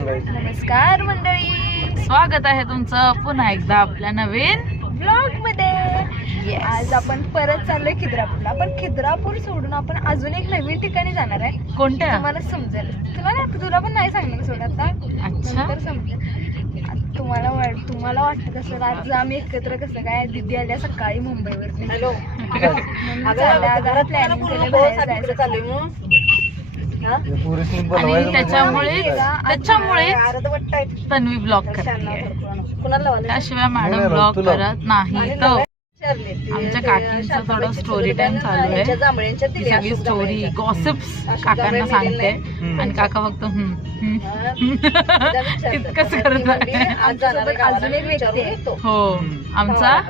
नमस्कार मंडळी, स्वागत आहे तुमचं पुन्हा एकदा आपल्या नवीन ब्लॉग मध्ये. आज आपण परत चाललोय खिद्रापूरला. पण खिद्रापूर सोडून आपण अजून एक नवीन ठिकाणी जाणार आहे. कोणत्या? तुम्हाला समजेल. तुला पण नाही सांगणार सोड आता. अच्छा. नंतर समजेल. तुम्हाला वाटत कसं आज आम्ही एकत्र कसं काय दिदी आल्या सकाळी मुंबईवर. हॅलो प्लॅनिंग केलं बाहेर जायचं. आणि त्याच्यामुळे तन्वी ब्लॉग करते, त्याशिवाय मॅडम ब्लॉग करत नाही. तर आमच्या काकींचं थोडं स्टोरी टाइम चालू आहे. ती सगळी स्टोरी गॉसिप्स काकांना सांगते आणि काका फक्त इतकंच करत. हो, आमचा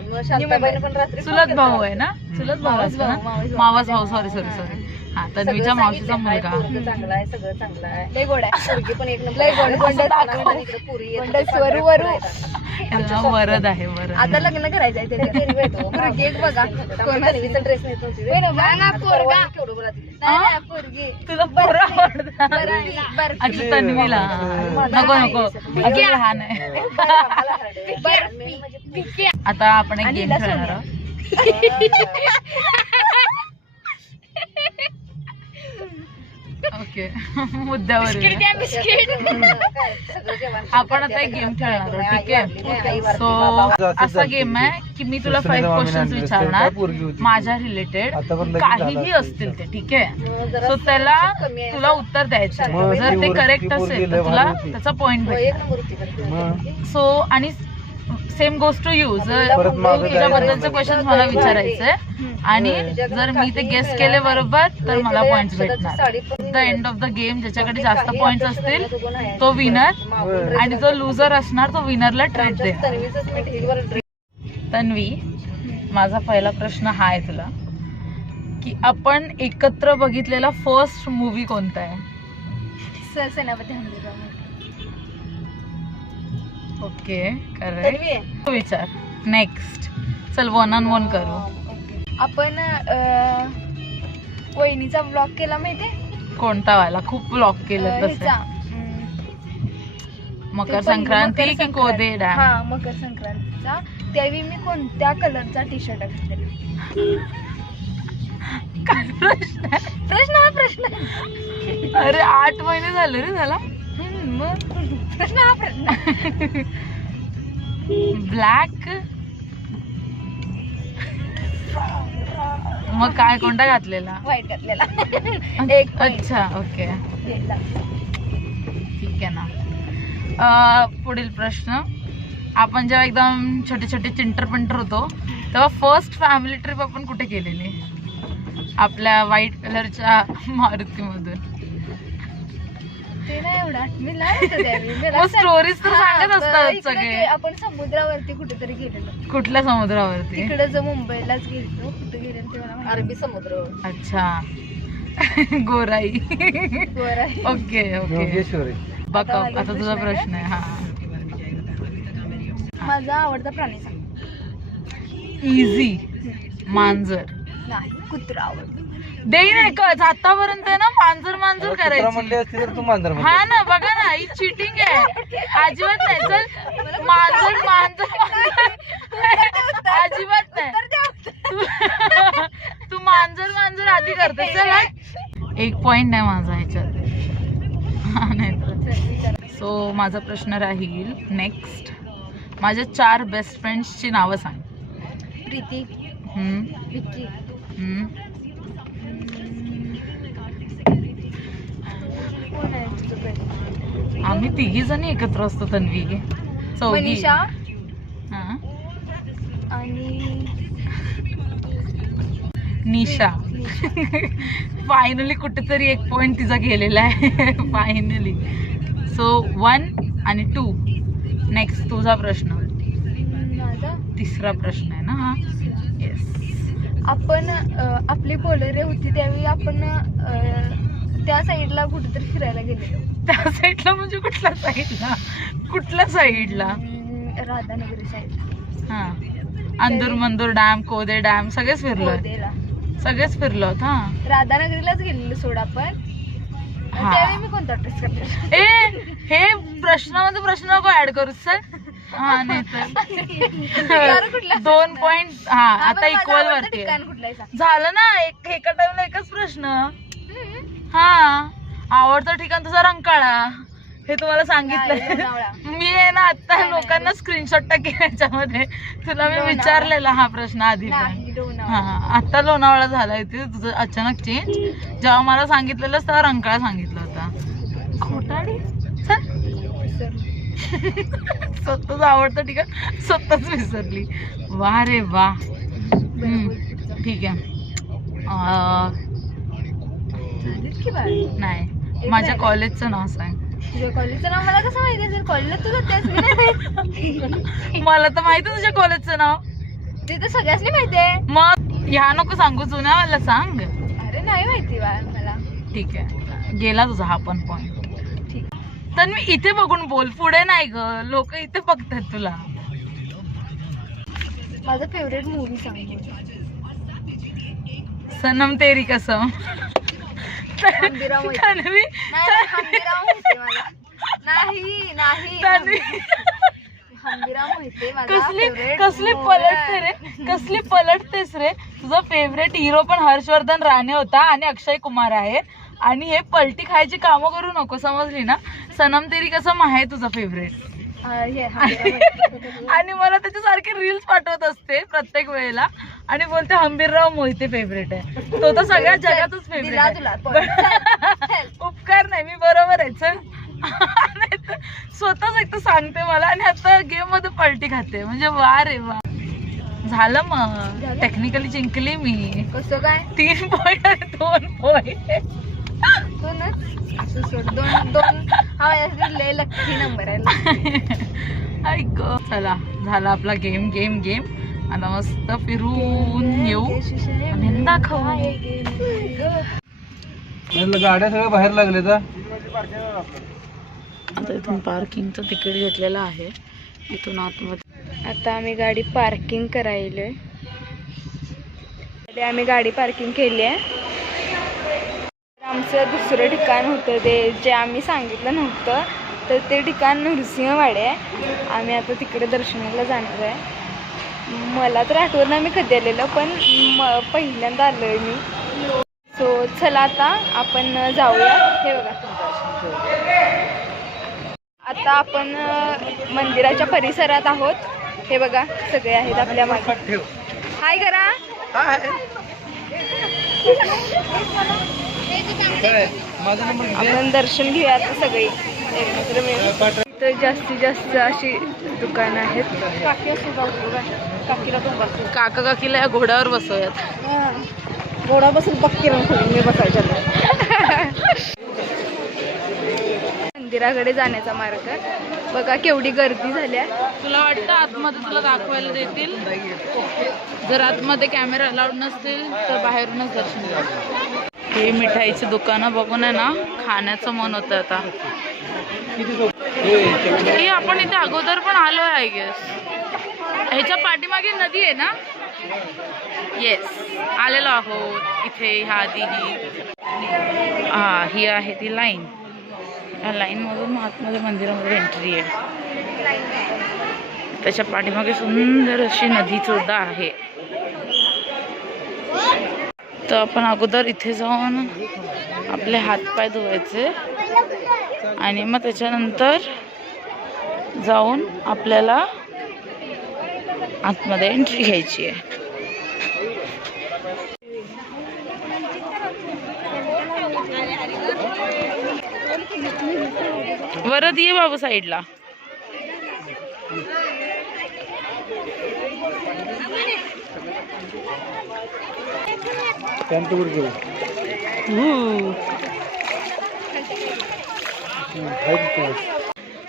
चुलत भाऊ आहे ना, चुलत भाऊ असतो ना, मावस भाऊ. सॉरी हा, तन्वीच्या मावशीचा मुलगा. चांगला आहे, सगळं चांगलं आहे. लय गोड आहे, पण एक नंबर. वरद आहे, वरद. आता लग्न करायचं आहे बघा. तुला अच्छा तन्वीला नको अजून लहान आहे. आता आपण एक गेम खेळणार आहोत. ओके, मुद्द्यावर आपण आता एक गेम खेळणार आहोत. ठीक आहे. सो असा गेम आहे की मी तुला 5 क्वेश्चन्स विचारणार माझ्या रिलेटेड, काहीही असतील ते. ठीक आहे. सो त्याला तुला उत्तर द्यायचं. जर ते करेक्ट असेल तर तुला त्याचा पॉइंट भेटणार. सो आणि सेम गोष्ट यू, जर तुझ्याबद्दलचे क्वेश्चन मला विचारायचे आणि जर मी ते गेस केले बरोबर तर मला पॉइंट्स भेटणार. The end of the game ज्याच्याकडे जास्त पॉइंट्स असतील तो विनर, आणि जो लुझर असणार तो विनरला ट्रीट देणार. तन्वी, माझा पहिला प्रश्न हा आहे तुला की आपण एकत्र बघितलेला फर्स्ट मूवी कोणता आहे? सेनापती हंबीरराव. Okay, correct. विचार. नेक्स्ट. चल, 1 on 1 करू. आपण वहिनीचा ब्लॉग केला माहितीये? कोणता वाला? खूप ब्लॉग केलं तसं. मकर संक्रांती की कोदे डॅम? हा, मकर संक्रांतीचा. त्यावेळी मी कोणत्या कलरचा टी शर्ट घातलेला? काय प्रश्न आहे? प्रश्न. अरे 8 महिने झाले रे झाला. मग प्रश्न. ब्लॅक. मग काय कोणता घातलेला? व्हाईट घातलेला. अच्छा, ओके, ठीक आहे ना. पुढील प्रश्न. आपण जेव्हा एकदम छोटे छोटे चिंटर पिंटर होतो तेव्हा फर्स्ट फॅमिली ट्रिप आपण कुठे केलेली? आपल्या व्हाईट कलरच्या मारुती मधून. ते नाही एवढा स्टोरीज तर सांगत असतात सगळे. आपण समुद्रावरती कुठेतरी गेलेलो. कुठल्या समुद्रावरती? तिकडे जो मुंबईलाच गेलो. कुठे गेले ते मला अरबी समुद्र. अच्छा. गोराई. ओके. बघा, आता तुझा प्रश्न आहे. हा, माझा आवडता प्राणी सांग. इझी. मांजर. नाही, कुत्रा आवडतो. देईन एकच आतापर्यंत ना. मांजर करायची. हा ना, बघा ना, ही चिटिंग आहे. अजिबात नाही. चल, मांजर अजिबात नाही. तू मांजर आधी करते. चला, 1 पॉइंट नाही माझा ह्याच्यात. सो माझा प्रश्न राहील नेक्स्ट. माझ्या 4 बेस्ट फ्रेंड्सची नावं सांग. प्रीती, विक्की, आम्ही 3 जणी एकत्र असतो. तन्वी, चौघी. मनीषा हा, आणि निशा. फायनली कुठेतरी 1 पॉइंट तिचा गेलेला आहे. फायनली. सो 1 आणि 2. नेक्स्ट तुझा प्रश्न. माझा 3रा प्रश्न आहे ना हा. येस. आपण आपली बोलेरे होती त्यावेळी आपण त्या साईडला कुठेतरी फिरायला गेलेलो. त्या साईडला म्हणजे कुठल्या साईडला? राधानगरी साईडला. हा, अंदूर मंदूर डॅम, कोदे डॅम सगळेच फिरलो. हा, राधानगरीलाच गेलेलो सोड आपण. हा. त्यावेळी मी कोणता ड्रेस करते? हे प्रश्नामध्ये प्रश्न नको ऍड करू सर. हा नाही तर 2 पॉइंट. हा आता इक्वल वरती ठिकाण कुठलं आहे सांग? झालं ना. एका टाइमला एकच प्रश्न. हा आवडतं ठिकाण तुझा रंकाळा हे तुम्हाला सांगितलं. लोणावळा. मी आहे ना आता लोकांना स्क्रीनशॉट टाकेन याच्यामध्ये. तुला मी लोणावळा. विचारलेला हा प्रश्न आधी पण. नाही, लोणावळा. हा आता लोणावळा झालाय ते तुझं अचानक चेंज. जेव्हा मला सांगितलेलं तेव्हा रंकाळा सांगितलं होता. खोटाडी. स्वतःच आवडतं ठिकाण स्वतःच विसरली. वा रे वा. ठीक आहे. नाही माझ्या कॉलेजचं नाव सांग. तुझ्या कॉलेजचं नाव मला कसं माहिती असेल? कॉलेजला तुझं तेच मी नाही माहिती. मला तर माहिती तुझ्या कॉलेजचं नाव. ते तर सगळ्यांनी माहिती आहे. मग ह्या नको सांगू जुन्यावाला सांग. अरे नाही माहिती बा मला. ठीक आहे गेला तुझा हा पण पॉइंट. ठीक. तर मी इथे बघून बोल पुढे नाही ग. लोक इथे बघतात तुला. माझा फेवरेट मूवी सांग. सनम तेरी कसम. हंबीराव माहिती. तन्वी नाही, हंबीराव माहिती मला. नाही नाही हंबीराव माहिती माझा कसली favorite कसली movie पलटते आहे. रे. कसली पलटतेस रे. तुझा फेवरेट हिरो पण हर्षवर्धन राणे होता आणि अक्षय कुमार आहे. आणि हे पलटी खायची कामं करू नको समजली ना. सनम तेरी कसम आहे तुझा फेवरेट. हे हंबीराव माहिती. आणि मला त्याच्यासारखे रील्स पाठवत असते प्रत्येक वेळेला आणि बोलते हंबीरराव मोहिते फेवरेट आहे. तो तर सगळ्या जगातच दिला तुला फेवरेट आहे. उपकार नाही मी बरोबर आहे चल. स्वतःच एक तर सांगते मला आणि आता गेम मध्ये पलटी खाते म्हणजे वा रे वा. झालं मग टेक्निकली जिंकली मी. कसं काय? 3 पॉइंट आणि 2 पॉइंट. दोनच असं सोड. दोन हा माझ्यासाठी लय लक्की नंबर आहे. ऐक चला झाला आपला गेम गेम गेम. आता मस्त फिरून येऊ आणि दाखवू. गाड्या सगळ्या बाहेर लागले तर आता इथून पार्किंगचं तिकीट घेतलेलं आहे. इथून आतमध्ये आता आम्ही गाडी पार्किंग करायलोय. आम्ही गाडी पार्किंग केली आहे. आमचं दुसरं ठिकाण होतं ते जे आम्ही सांगितलं नव्हतं तर ते ठिकाण नृसिंहवाडी आहे. आम्ही आता तिकडे दर्शनाला जाणार आहे. मला तर आठवण नाही मी कधी आलेलं पण पहिल्यांदा आलो आहे मी. सो चला आता आपण जाऊया. हे बघा आता आपण मंदिराच्या परिसरात आहोत. हे बघा सगळे आहेत आपल्या मागे. हाय करा. आपण दर्शन घेऊया आता सगळे एकत्र मिळून. तर जास्तीत जास्त अशी दुकानं आहेत. काका काकीला या घोड्यावर बसवूयात. घोडा बसून पक्की मी बसायच्या. मंदिराकडे जाण्याचा मार्ग बघा केवढी गर्दी झाली आहे. तुला वाटतं आतमध्ये तुला दाखवायला देतील? जर आतमध्ये कॅमेरा अलाउड नसतील तर बाहेरूनच दर्शन घ्या. हे मिठाईची दुकानं बघून आहे ना खाण्याचं मन होतं आता. हे आपण इथे अगोदर पण आलो आहे आय गेस. ह्याच्या पाठीमागे नदी आहे ना. येस आलेलो आहोत इथे. ह्या आधी ही आहे ती लाईन. या लाईनमधून आतमध्ये मंदिरामध्ये एंट्री आहे. त्याच्या पाठीमागे सुंदर अशी नदी सुद्धा आहे. तर आपण अगोदर इथे जाऊन आपले हातपाय धुवायचे आणि मग त्याच्यानंतर जाऊन आपल्याला आतमध्ये एंट्री घ्यायची आहे. वरद ये बाबू साईडला.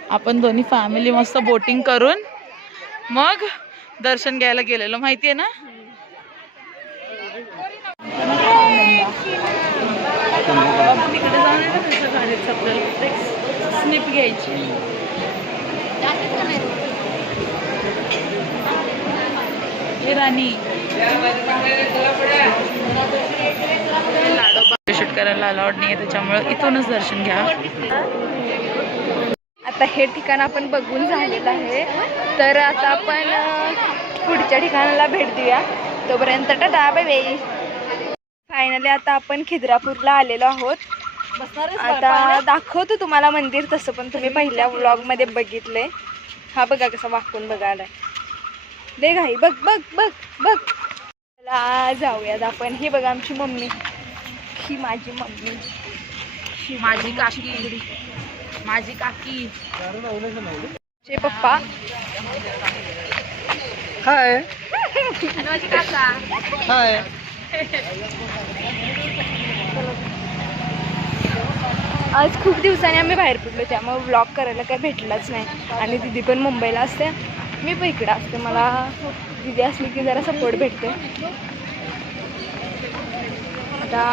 आपण दोन्ही फॅमिली मस्त बोटिंग करून मग दर्शन घ्यायला गेलेलो माहितीये ना. तिकडे जाऊन गाडीत आपल्याला स्निप घ्यायची. हे राणी फोटोशूट करायला अलाउड नाही आहे, त्याच्यामुळं इथूनच दर्शन घ्या. आता हे ठिकाण आपण बघून झालेलं आहे, तर आता आपण पुढच्या ठिकाणाला भेट देऊया. तोपर्यंत टाटा बाय बाय. फायनली आता आपण खिद्रापूरला आलेलो आहोत. आता दाखवतो तुम्हाला मंदिर, तसं पण तुम्ही पहिल्या व्लॉगमध्ये बघितले. हा बघा कसा वाकून बघायला दे घाई. बघ बघ बघ बघ. चला जाऊयात आपण. ही बघा आमची मम्मी, ही माझी मम्मी, ही माझी काकी, माझी काकी, चे पप्पा. हाय माझी काका. हाय. आज खूप दिवसांनी आम्ही बाहेर पडलो, त्यामुळे व्लॉग करायला काही भेटलाच नाही. आणि दीदी पण मुंबईला असते, मी पण इकडं असते. मला दीदी असली की जरा सपोर्ट भेटते. आता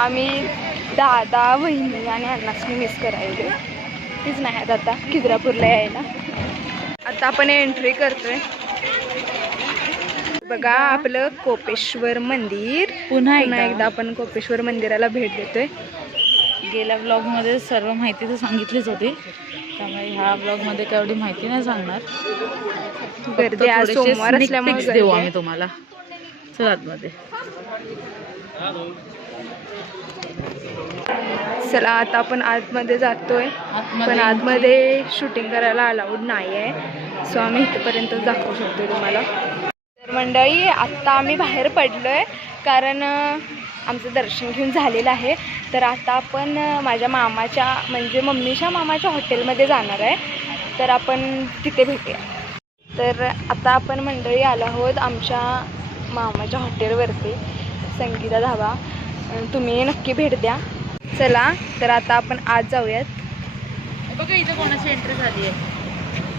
आम्ही दादा, वहिनी आणि अण्णासनी मिस करायला तीच नाही आहेत आता खिद्रापूरला यायला. आता आपण एंट्री करतोय. बघा आपलं कोपेश्वर मंदिर. पुन्हा एकदा आपण कोपेश्वर मंदिराला भेट देतोय. गेल्या ब्लॉगमध्ये सर्व माहिती तर सांगितलीच होती, त्यामुळे ह्या ब्लॉगमध्ये काय एवढी माहिती नाही सांगणार. गर्दी आज सोमवार असल्यामुळे देऊ आम्ही तुम्हाला. चला आतमध्ये. चला आता आपण आतमध्ये जातोय, पण आतमध्ये शूटिंग करायला अलाउड नाही आहे, सो आम्ही इथपर्यंतच दाखवू शकतो तुम्हाला. तर मंडळी आत्ता आम्ही बाहेर पडलोय, कारण आमचं दर्शन घेऊन झालेलं आहे. तर आता आपण माझ्या मामाच्या म्हणजे मम्मीच्या मामाच्या हॉटेलमध्ये जाणार आहे, तर आपण तिथे भेटूया. तर आता आपण मंडळी आलो आहोत आमच्या मामाच्या हॉटेलवरती, संगीता धाबा. तुम्ही नक्की भेट द्या. चला तर आता आपण आज जाऊयात. बघा इथं कोणाची एंट्री झाली आहे.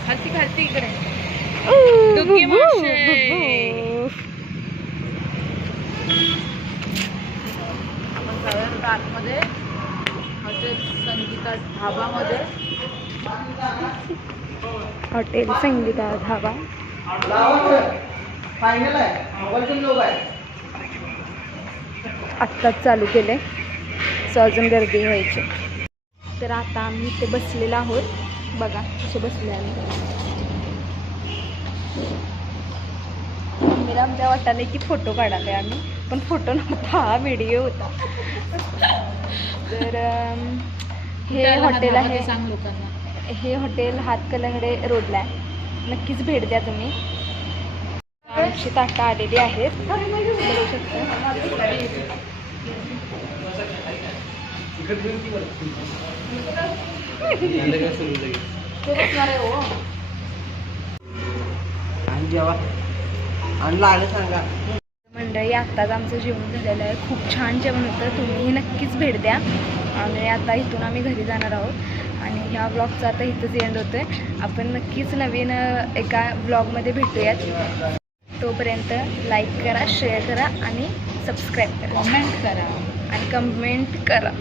खालती खालती इकडे. आपण साधारण आतमध्ये हॉटेल संगीता धाबामध्ये. हॉटेल संगीता धाबा. आत्ताच चालू केले, सो अजून गर्दी व्हायची. तर आता आम्ही इथे बसलेलो आहोत. बघा कसे बसले आम्ही. मम्मीला आमच्या वाटायला की फोटो काढाले आम्ही, पण फोटो नव्हता, हा व्हिडिओ होता. तर हे हॉटेल आहे, सांग लोकांना. हे हॉटेल हातकलंगडे रोडला आहे. नक्कीच भेट द्या तुम्ही. आमची ताटं आलेली आहेत, बघू शकता. मंडळी आत्ताच आमचं जेवण झालेलं आहे. खूप छान जेवण होतं. तुम्हीही नक्कीच भेट द्या. आणि आता इथून आम्ही घरी जाणार आहोत आणि ह्या ब्लॉगचा आता इथंच एंड होतोय. आपण नक्कीच नवीन एका ब्लॉगमध्ये भेटूयात. तोपर्यंत लाईक करा, शेअर करा आणि सबस्क्राईब करा, कमेंट करा आणि कमेंट करा.